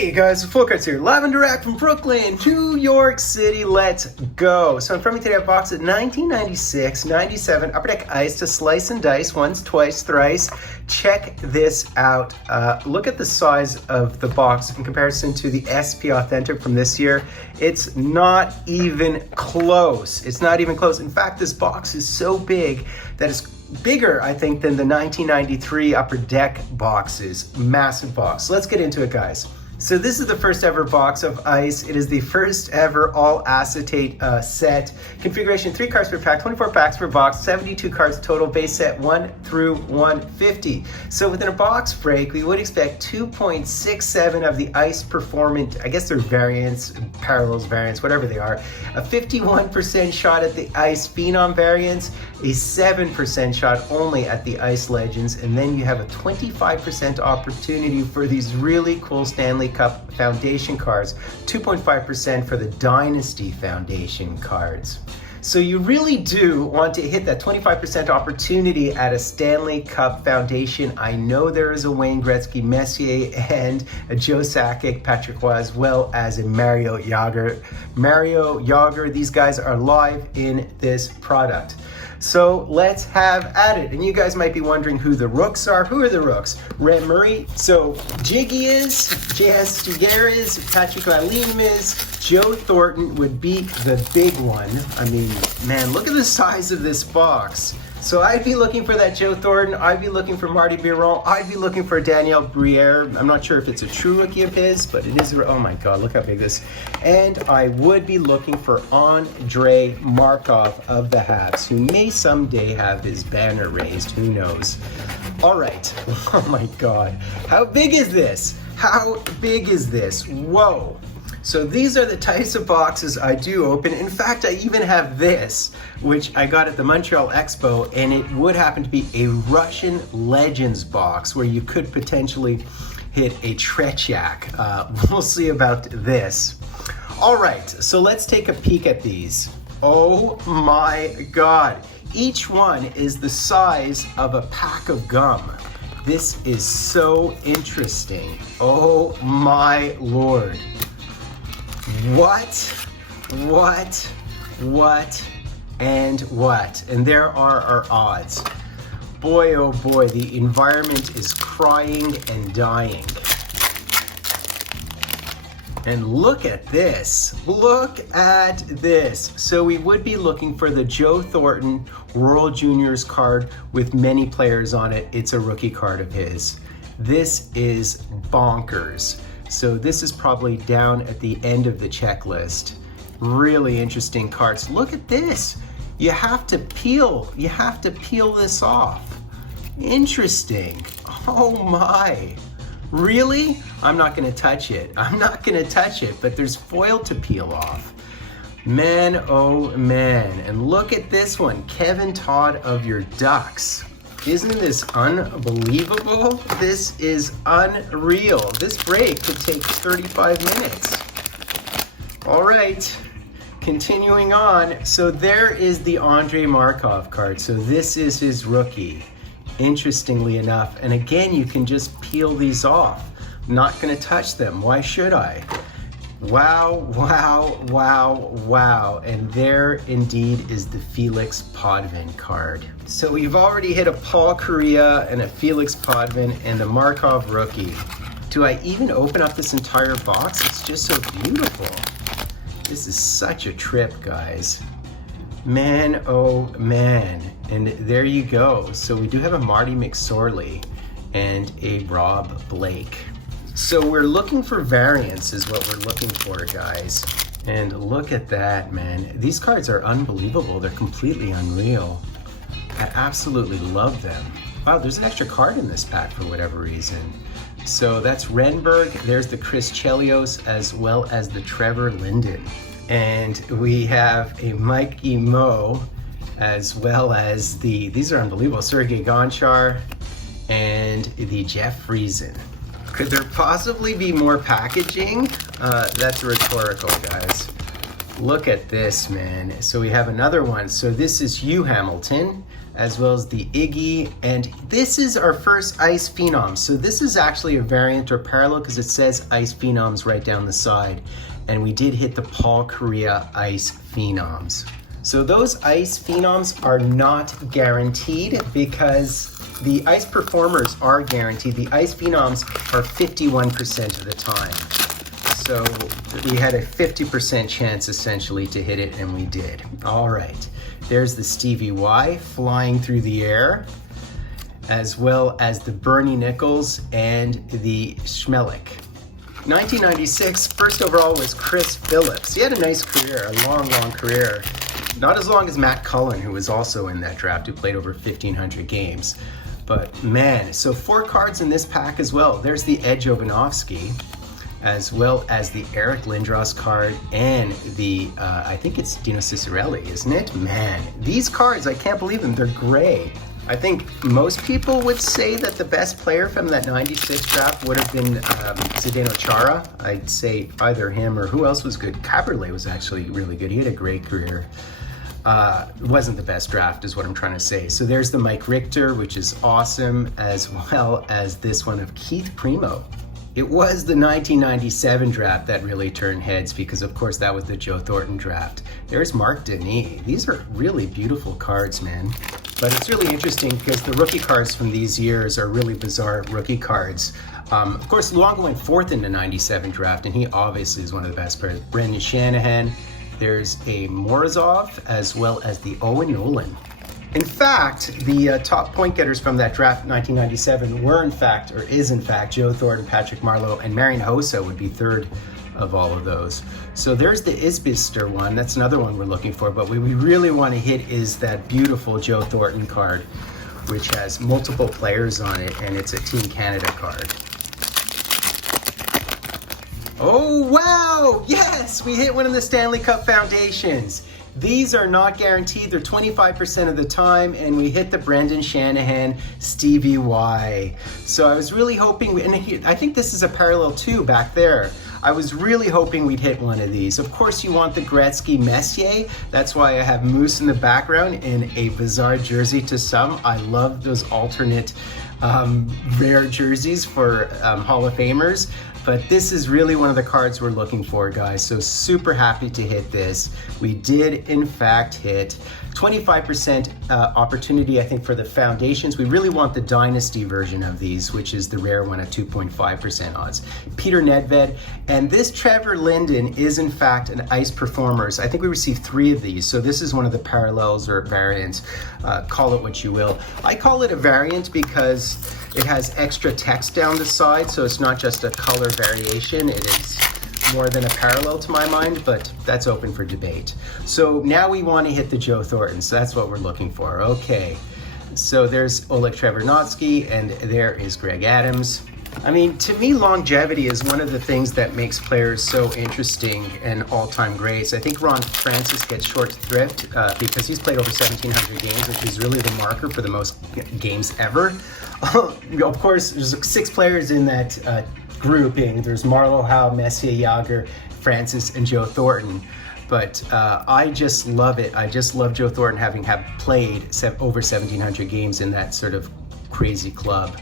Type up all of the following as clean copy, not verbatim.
Hey guys, Fultoncards here, live and direct from Brooklyn, New York City. Let's go. So in front of me today, I have a box at 1996-97 Upper Deck Ice to slice and dice once, twice, thrice. Check this out. Look at the size of the box in comparison to the SP Authentic from this year. It's not even close. It's not even close. In fact, this box is so big that it's bigger, I think, than the 1993 Upper Deck boxes. Massive box. So let's get into it, guys. So this is the first ever box of ice. It is the first ever all acetate set. Configuration 3 cards per pack, 24 packs per box, 72 cards total, base set 1 through 150. So within a box break, we would expect 2.67 of the ice performance, I guess they're variants, parallels variants, whatever they are. A 51% shot at the ice Phenom variants, a 7% shot only at the ice legends, and then you have a 25% opportunity for these really cool Stanley Cup Foundation cards, 2.5% for the Dynasty Foundation cards. So you really do want to hit that 25% opportunity at a Stanley Cup Foundation. I know there is a Wayne Gretzky, Messier, and a Joe Sakic, Patrick Roy, as well as a Mario Jágr. Mario Jágr, these guys are live in this product. So let's have at it. And you guys might be wondering who the rooks are. Who are the rooks? Red Murray. So Jiggy is, J.S. Stuger is, Patrick Laine is, Joe Thornton would be the big one. I mean, man, look at the size of this box. So I'd be looking for that Joe Thornton. I'd be looking for Marty Biron. I'd be looking for Daniel Briere. I'm not sure if it's a true rookie of his, but it is. Oh my God, look how big this is. And I would be looking for Andrei Markov of the Habs, who may someday have his banner raised. Who knows? All right. Oh my God. How big is this? How big is this? Whoa. So these are the types of boxes I do open. In fact, I even have this, which I got at the Montreal Expo, and it would happen to be a Russian Legends box where you could potentially hit a Tretiak. We'll see about this. All right, so let's take a peek at these. Oh my God. Each one is the size of a pack of gum. This is so interesting. Oh my Lord. What, and what? And there are our odds. Boy, oh boy, the environment is crying and dying. And look at this. Look at this. So we would be looking for the Joe Thornton World Juniors card with many players on it. It's a rookie card of his. This is bonkers. So this is probably down at the end of the checklist. Really interesting cards. Look at this. You have to peel this off. Interesting. Oh my. Really? I'm not gonna touch it. I'm not gonna touch it, but there's foil to peel off. Man, oh man. And look at this one. Kevin Todd of your Ducks. Isn't this unbelievable? This is unreal. This break could take 35 minutes. All right, continuing on. So there is the Andrei Markov card. So this is his rookie, interestingly enough. And again, you can just peel these off. I'm not gonna touch them. Why should I? Wow, wow, wow, wow. And there indeed is the Felix Potvin card. So we've already hit a Paul Kariya and a Felix Potvin and a Markov rookie. Do I even open up this entire box? It's just so beautiful. This is such a trip, guys. Man, oh man. And there you go. So we do have a Marty McSorley and a Rob Blake. So we're looking for variants is what we're looking for, guys. And look at that, man. These cards are unbelievable. They're completely unreal. I absolutely love them. Wow, there's an extra card in this pack for whatever reason. So that's Renberg. There's the Chris Chelios as well as the Trevor Linden. And we have a Mikey Mo as well as these are unbelievable, Sergei Gonchar and the Jeff Friesen. Could there possibly be more packaging? That's rhetorical, guys. Look at this, man. So we have another one. So this is Hugh Hamilton, as well as the Iggy, and this is our first Ice Phenoms. So this is actually a variant or parallel because it says Ice Phenoms right down the side. And we did hit the Paul Kariya Ice Phenoms. So those Ice Phenoms are not guaranteed because the Ice Performers are guaranteed. The Ice Phenoms are 51% of the time. So we had a 50% chance essentially to hit it, and we did. All right, there's the Stevie Y flying through the air, as well as the Bernie Nichols and the Schmelik. 1996, first overall was Chris Phillips. He had a nice career, a long career. Not as long as Matt Cullen, who was also in that draft, who played over 1,500 games. But man, so 4 cards in this pack as well. There's the Ed Jovanovski, as well as the Eric Lindros card and the, I think it's Dino Ciccarelli, isn't it? Man, these cards, I can't believe them, they're gray. I think most people would say that the best player from that 96 draft would have been Zdeno Chara. I'd say either him or who else was good. Caberlet was actually really good. He had a great career. It wasn't the best draft is what I'm trying to say. So there's the Mike Richter, which is awesome, as well as this one of Keith Primo. It was the 1997 draft that really turned heads because, of course, that was the Joe Thornton draft. There's Mark Denis. These are really beautiful cards, man. But it's really interesting because the rookie cards from these years are really bizarre rookie cards. Of course, Luongo went 4th in the 97 draft, and he obviously is one of the best players. Brendan Shanahan. There's a Morozov, as well as the Owen Nolan. In fact, the top point getters from that draft 1997 were in fact, or is in fact, Joe Thornton, Patrick Marleau, and Marian Hossa would be 3rd of all of those. So there's the Isbister one. That's another one we're looking for. But what we really want to hit is that beautiful Joe Thornton card, which has multiple players on it, and it's a Team Canada card. Oh, wow! Yes! We hit one of the Stanley Cup Foundations. These are not guaranteed. They're 25% of the time, and we hit the Brendan Shanahan Stevie Y. So I was really hoping, and I think this is a parallel too back there. I was really hoping we'd hit one of these. Of course, you want the Gretzky Messier. That's why I have Moose in the background in a bizarre jersey to some. I love those alternate rare jerseys for Hall of Famers. But this is really one of the cards we're looking for, guys. So super happy to hit this. We did, in fact, hit 25% opportunity, I think, for the Foundations. We really want the Dynasty version of these, which is the rare one at 2.5% odds. Peter Nedved. And this Trevor Linden is, in fact, an Ice Performers. I think we received 3 of these. So this is one of the parallels or variants. Call it what you will. I call it a variant because it has extra text down the side, so it's not just a color variation. It is more than a parallel to my mind, but that's open for debate. So now we want to hit the Joe Thornton, so that's what we're looking for. Okay, so there's Oleg Trevernotsky, and there is Greg Adams. I mean, to me, longevity is one of the things that makes players so interesting and all-time greats. I think Ron Francis gets short thrift because he's played over 1,700 games, which is really the marker for the most games ever. Of course, there's 6 players in that grouping. There's Marleau, Howe, Messier, Yager, Francis, and Joe Thornton. But I just love it. I just love Joe Thornton having played over 1,700 games in that sort of crazy club.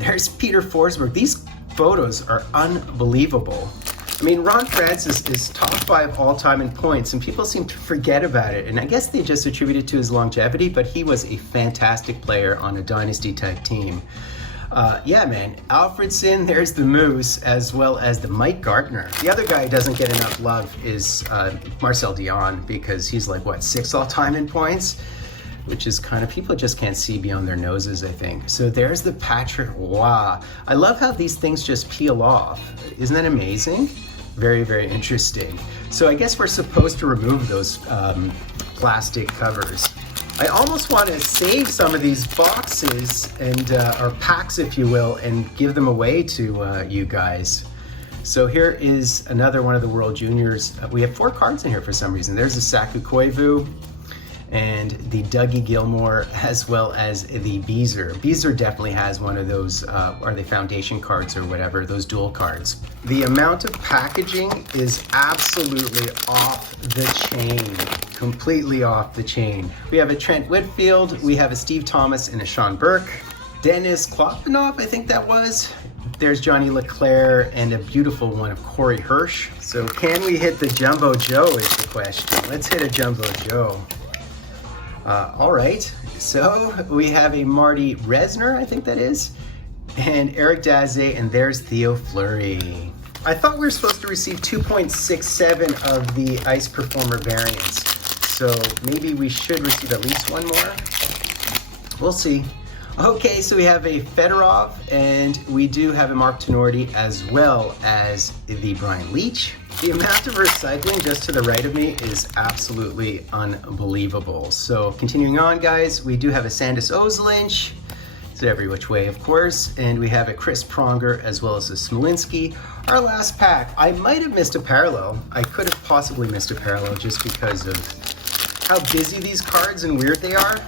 There's Peter Forsberg. These photos are unbelievable. I mean, Ron Francis is top 5 all-time in points, and people seem to forget about it. And I guess they just attribute it to his longevity, but he was a fantastic player on a dynasty-type team. Yeah, man. Alfredson, there's the Moose, as well as the Mike Gartner. The other guy who doesn't get enough love is Marcel Dion, because he's like, what, 6 all-time in points? Which is kind of, people just can't see beyond their noses, I think. So there's the Patrick Roy. I love how these things just peel off. Isn't that amazing? Very, very interesting. So I guess we're supposed to remove those plastic covers. I almost want to save some of these boxes and or packs, if you will, and give them away to you guys. So here is another one of the World Juniors. We have 4 cards in here for some reason. There's a Saku Koivu. and the Dougie Gilmore, as well as the Beezer. Beezer definitely has one of those, are they foundation cards or whatever, those dual cards. The amount of packaging is absolutely off the chain, completely off the chain. We have a Trent Whitfield, we have a Steve Thomas and a Sean Burke, Dennis Kloppenov, I think that was. There's Johnny Leclerc and a beautiful one of Corey Hirsch. So can we hit the Jumbo Joe is the question. Let's hit a Jumbo Joe. All right, so we have a Marty Resner, I think that is, and Eric Daze, and there's Theo Fleury. I thought we were supposed to receive 2.67 of the Ice Performer variants, so maybe we should receive at least one more. We'll see. Okay, so we have a Fedorov, and we do have a Mark Tenorti, as well as the Brian Leach. The amount of recycling just to the right of me is absolutely unbelievable. So continuing on, guys, we do have a Sandis Ozelinch. It's every which way, of course. And we have a Chris Pronger, as well as a Smolinski. Our last pack, I might have missed a parallel. I could have possibly missed a parallel just because of how busy these cards and weird they are.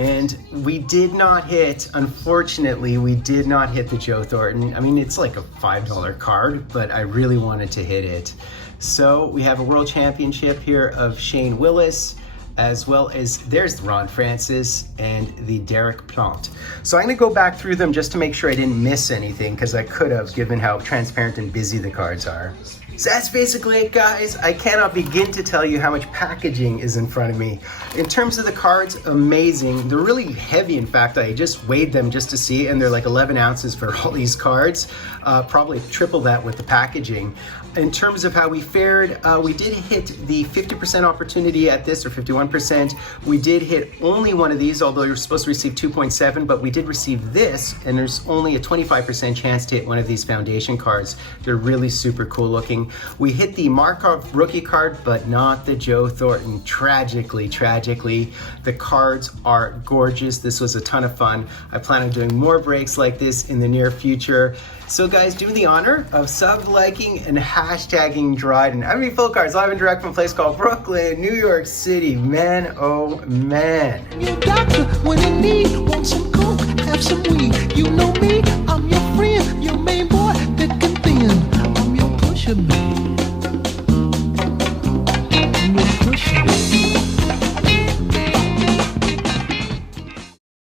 And we did not hit, unfortunately, we did not hit the Joe Thornton. I mean, it's like a $5 card, but I really wanted to hit it. So we have a World Championship here of Shane Willis, as well as there's Ron Francis and the Derek Plante. So I'm gonna go back through them just to make sure I didn't miss anything, because I could have, given how transparent and busy the cards are. So that's basically it, guys. I cannot begin to tell you how much packaging is in front of me. In terms of the cards, amazing. They're really heavy. In fact, I just weighed them just to see, and they're like 11 ounces for all these cards. Probably triple that with the packaging. In terms of how we fared, we did hit the 50% opportunity at this, or 51%. We did hit only one of these, although you're supposed to receive 2.7, but we did receive this, and there's only a 25% chance to hit one of these foundation cards. They're really super cool looking. We hit the Markov rookie card, but not the Joe Thornton. Tragically, the cards are gorgeous. This was a ton of fun. I plan on doing more breaks like this in the near future. So guys, do me the honor of sub-liking and hashtagging Dryden. I mean, Fultoncards live and direct from a place called Brooklyn, New York City. Man, oh man. Your doctor, when you need, want some coke, have some weed. You know me, I'm your friend, your main boy, thick and thin. I'm your pusher man.